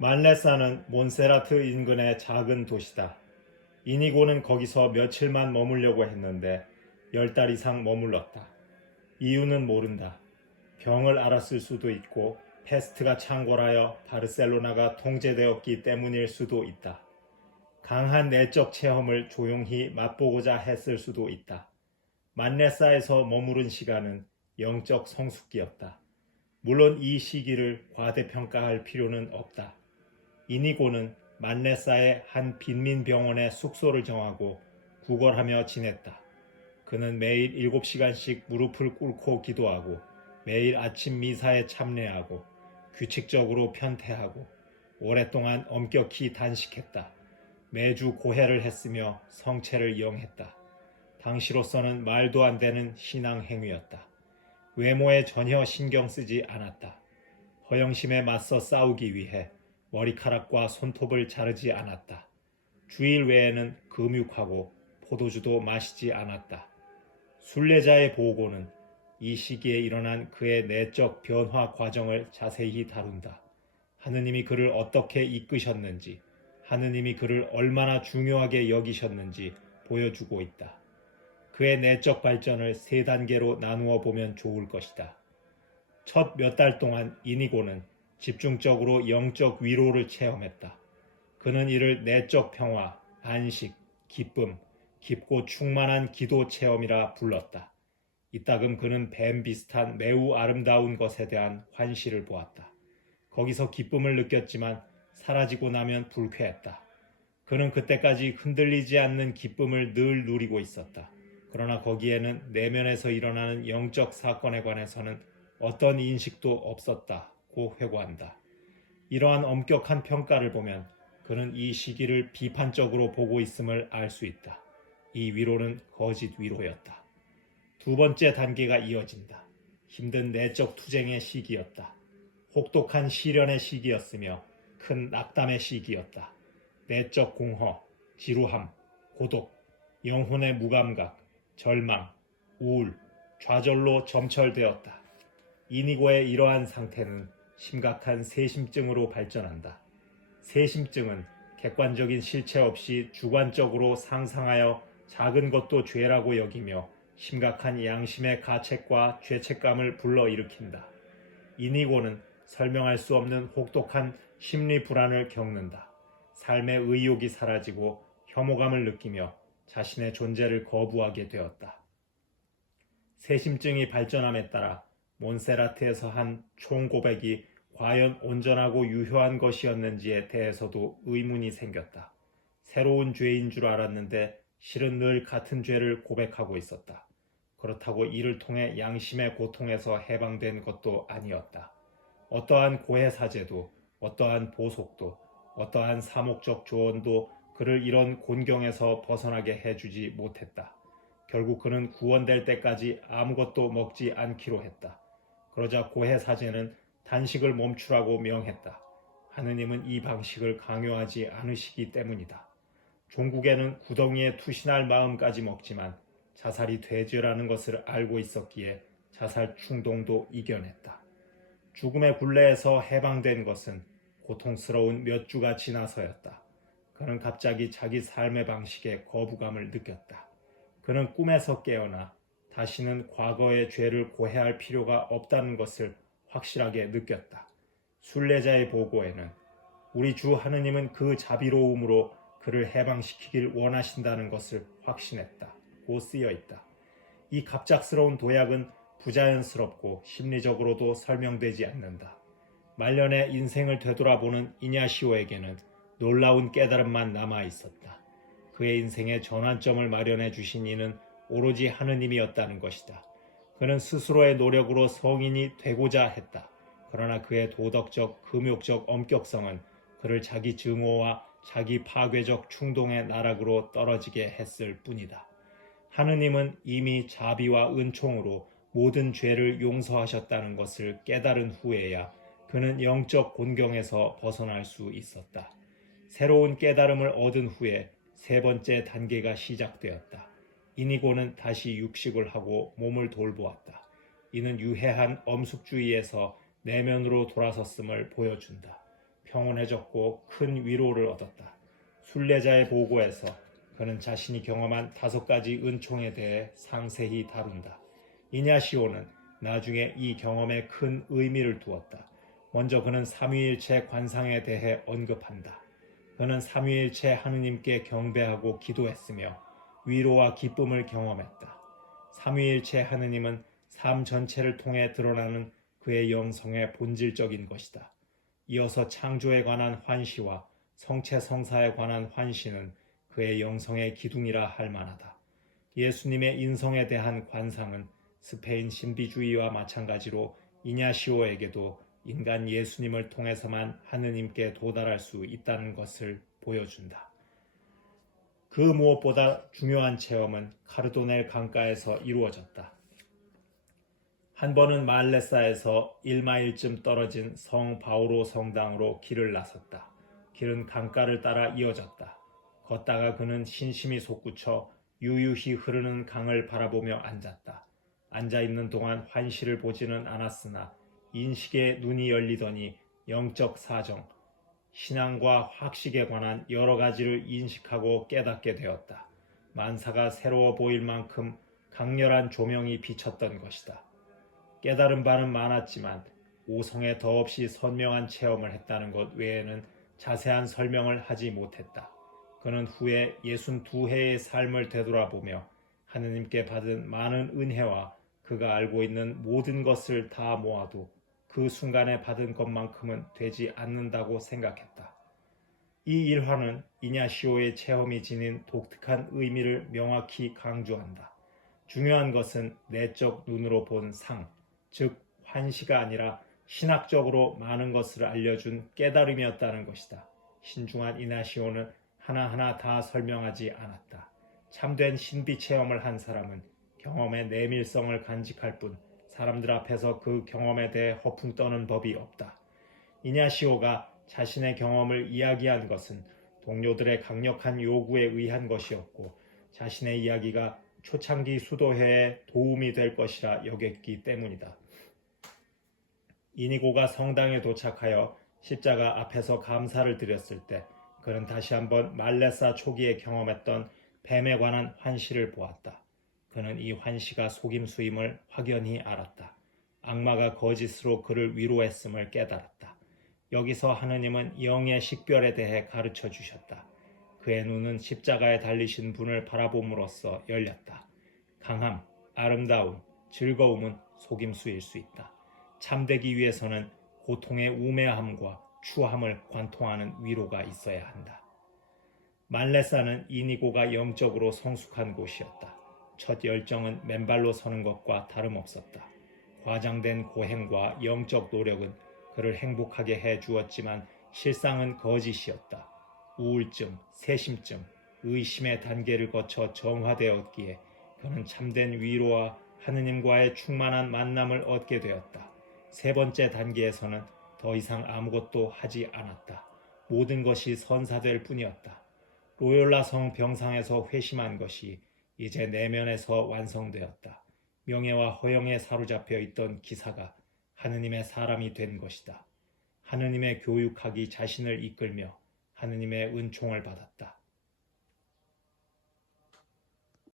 만레사는 몬세라트 인근의 작은 도시다. 이니고는 거기서 며칠만 머물려고 했는데 10달 이상 머물렀다. 이유는 모른다. 병을 앓았을 수도 있고 페스트가 창궐하여 바르셀로나가 통제되었기 때문일 수도 있다. 강한 내적 체험을 조용히 맛보고자 했을 수도 있다. 만레사에서 머무른 시간은 영적 성숙기였다. 물론 이 시기를 과대평가할 필요는 없다. 이니고는 만레사의 한 빈민병원에 숙소를 정하고 구걸하며 지냈다. 그는 매일 7시간씩 무릎을 꿇고 기도하고 매일 아침 미사에 참례하고 규칙적으로 편퇴하고 오랫동안 엄격히 단식했다. 매주 고해를 했으며 성체를 이용했다. 당시로서는 말도 안 되는 신앙 행위였다. 외모에 전혀 신경 쓰지 않았다. 허영심에 맞서 싸우기 위해 머리카락과 손톱을 자르지 않았다. 주일 외에는 금육하고 포도주도 마시지 않았다. 순례자의 보고는 이 시기에 일어난 그의 내적 변화 과정을 자세히 다룬다. 하느님이 그를 어떻게 이끄셨는지, 하느님이 그를 얼마나 중요하게 여기셨는지 보여주고 있다. 그의 내적 발전을 3단계로 나누어 보면 좋을 것이다. 첫 몇 달 동안 이니고는 집중적으로 영적 위로를 체험했다. 그는 이를 내적 평화, 안식, 기쁨, 깊고 충만한 기도 체험이라 불렀다. 이따금 그는 뱀 비슷한 매우 아름다운 것에 대한 환시를 보았다. 거기서 기쁨을 느꼈지만 사라지고 나면 불쾌했다. 그는 그때까지 흔들리지 않는 기쁨을 늘 누리고 있었다. 그러나 거기에는 내면에서 일어나는 영적 사건에 관해서는 어떤 인식도 없었다고 회고한다. 이러한 엄격한 평가를 보면 그는 이 시기를 비판적으로 보고 있음을 알 수 있다. 이 위로는 거짓 위로였다. 2번째 단계가 이어진다. 힘든 내적 투쟁의 시기였다. 혹독한 시련의 시기였으며 큰 낙담의 시기였다. 내적 공허, 지루함, 고독, 영혼의 무감각, 절망, 우울, 좌절로 점철되었다. 이니고의 이러한 상태는 심각한 세심증으로 발전한다. 세심증은 객관적인 실체 없이 주관적으로 상상하여 작은 것도 죄라고 여기며 심각한 양심의 가책과 죄책감을 불러일으킨다. 이니고는 설명할 수 없는 혹독한 심리 불안을 겪는다. 삶의 의욕이 사라지고 혐오감을 느끼며 자신의 존재를 거부하게 되었다. 세심증이 발전함에 따라 몬세라트에서 한 총고백이 과연 온전하고 유효한 것이었는지에 대해서도 의문이 생겼다. 새로운 죄인 줄 알았는데 실은 늘 같은 죄를 고백하고 있었다. 그렇다고 이를 통해 양심의 고통에서 해방된 것도 아니었다. 어떠한 고해사제도, 어떠한 보속도, 어떠한 사목적 조언도 그를 이런 곤경에서 벗어나게 해주지 못했다. 결국 그는 구원될 때까지 아무것도 먹지 않기로 했다. 그러자 고해사제는 단식을 멈추라고 명했다. 하느님은 이 방식을 강요하지 않으시기 때문이다. 종국에는 구덩이에 투신할 마음까지 먹지만 자살이 돼지라는 것을 알고 있었기에 자살 충동도 이겨냈다. 죽음의 굴레에서 해방된 것은 고통스러운 몇 주가 지나서였다. 그는 갑자기 자기 삶의 방식에 거부감을 느꼈다. 그는 꿈에서 깨어나 다시는 과거의 죄를 고해할 필요가 없다는 것을 확실하게 느꼈다. 순례자의 보고에는 우리 주 하느님은 그 자비로움으로 그를 해방시키길 원하신다는 것을 확신했다고 쓰여 있다. 이 갑작스러운 도약은 부자연스럽고 심리적으로도 설명되지 않는다. 말년에 인생을 되돌아보는 이냐시오에게는 놀라운 깨달음만 남아 있었다. 그의 인생의 전환점을 마련해 주신 이는 오로지 하느님이었다는 것이다. 그는 스스로의 노력으로 성인이 되고자 했다. 그러나 그의 도덕적, 금욕적 엄격성은 그를 자기 증오와 자기 파괴적 충동의 나락으로 떨어지게 했을 뿐이다. 하느님은 이미 자비와 은총으로 모든 죄를 용서하셨다는 것을 깨달은 후에야 그는 영적 곤경에서 벗어날 수 있었다. 새로운 깨달음을 얻은 후에 3번째 단계가 시작되었다. 이니고는 다시 육식을 하고 몸을 돌보았다. 이는 유해한 엄숙주의에서 내면으로 돌아섰음을 보여준다. 평온해졌고 큰 위로를 얻었다. 순례자의 보고에서 그는 자신이 경험한 5가지 은총에 대해 상세히 다룬다. 이냐시오는 나중에 이 경험에 큰 의미를 두었다. 먼저 그는 삼위일체 관상에 대해 언급한다. 그는 삼위일체 하느님께 경배하고 기도했으며 위로와 기쁨을 경험했다. 삼위일체 하느님은 삶 전체를 통해 드러나는 그의 영성의 본질적인 것이다. 이어서 창조에 관한 환시와 성체성사에 관한 환시는 그의 영성의 기둥이라 할 만하다. 예수님의 인성에 대한 관상은 스페인 신비주의와 마찬가지로 이냐시오에게도 인간 예수님을 통해서만 하느님께 도달할 수 있다는 것을 보여준다. 그 무엇보다 중요한 체험은 카르도넬 강가에서 이루어졌다. 한 번은 말레사에서 1마일쯤 떨어진 성 바오로 성당으로 길을 나섰다. 길은 강가를 따라 이어졌다. 걷다가 그는 신심이 솟구쳐 유유히 흐르는 강을 바라보며 앉았다. 앉아있는 동안 환시를 보지는 않았으나 인식의 눈이 열리더니 영적 사정, 신앙과 확식에 관한 여러 가지를 인식하고 깨닫게 되었다. 만사가 새로워 보일 만큼 강렬한 조명이 비쳤던 것이다. 깨달은 바는 많았지만 오성에 더없이 선명한 체험을 했다는 것 외에는 자세한 설명을 하지 못했다. 그는 후에 62해의 삶을 되돌아보며 하느님께 받은 많은 은혜와 그가 알고 있는 모든 것을 다 모아도 그 순간에 받은 것만큼은 되지 않는다고 생각했다. 이 일화는 이냐시오의 체험이 지닌 독특한 의미를 명확히 강조한다. 중요한 것은 내적 눈으로 본 상, 즉 환시가 아니라 신학적으로 많은 것을 알려준 깨달음이었다는 것이다. 신중한 이냐시오는 하나하나 다 설명하지 않았다. 참된 신비 체험을 한 사람은 경험의 내밀성을 간직할 뿐 사람들 앞에서 그 경험에 대해 허풍 떠는 법이 없다. 이냐시오가 자신의 경험을 이야기한 것은 동료들의 강력한 요구에 의한 것이었고 자신의 이야기가 초창기 수도회에 도움이 될 것이라 여겼기 때문이다. 이니고가 성당에 도착하여 십자가 앞에서 감사를 드렸을 때 그는 다시 한번 말레사 초기에 경험했던 뱀에 관한 환시를 보았다. 그는 이 환시가 속임수임을 확연히 알았다. 악마가 거짓으로 그를 위로했음을 깨달았다. 여기서 하느님은 영의 식별에 대해 가르쳐 주셨다. 그의 눈은 십자가에 달리신 분을 바라봄으로써 열렸다. 강함, 아름다움, 즐거움은 속임수일 수 있다. 참되기 위해서는 고통의 우매함과 추함을 관통하는 위로가 있어야 한다. 말레사는 이니고가 영적으로 성숙한 곳이었다. 첫 열정은 맨발로 서는 것과 다름없었다. 과장된 고행과 영적 노력은 그를 행복하게 해 주었지만 실상은 거짓이었다. 우울증, 세심증, 의심의 단계를 거쳐 정화되었기에 그는 참된 위로와 하느님과의 충만한 만남을 얻게 되었다. 세 번째 단계에서는 더 이상 아무것도 하지 않았다. 모든 것이 선사될 뿐이었다. 로욜라 성 병상에서 회심한 것이 이제 내면에서 완성되었다. 명예와 허영에 사로잡혀 있던 기사가 하느님의 사람이 된 것이다. 하느님의 교육학이 자신을 이끌며 하느님의 은총을 받았다.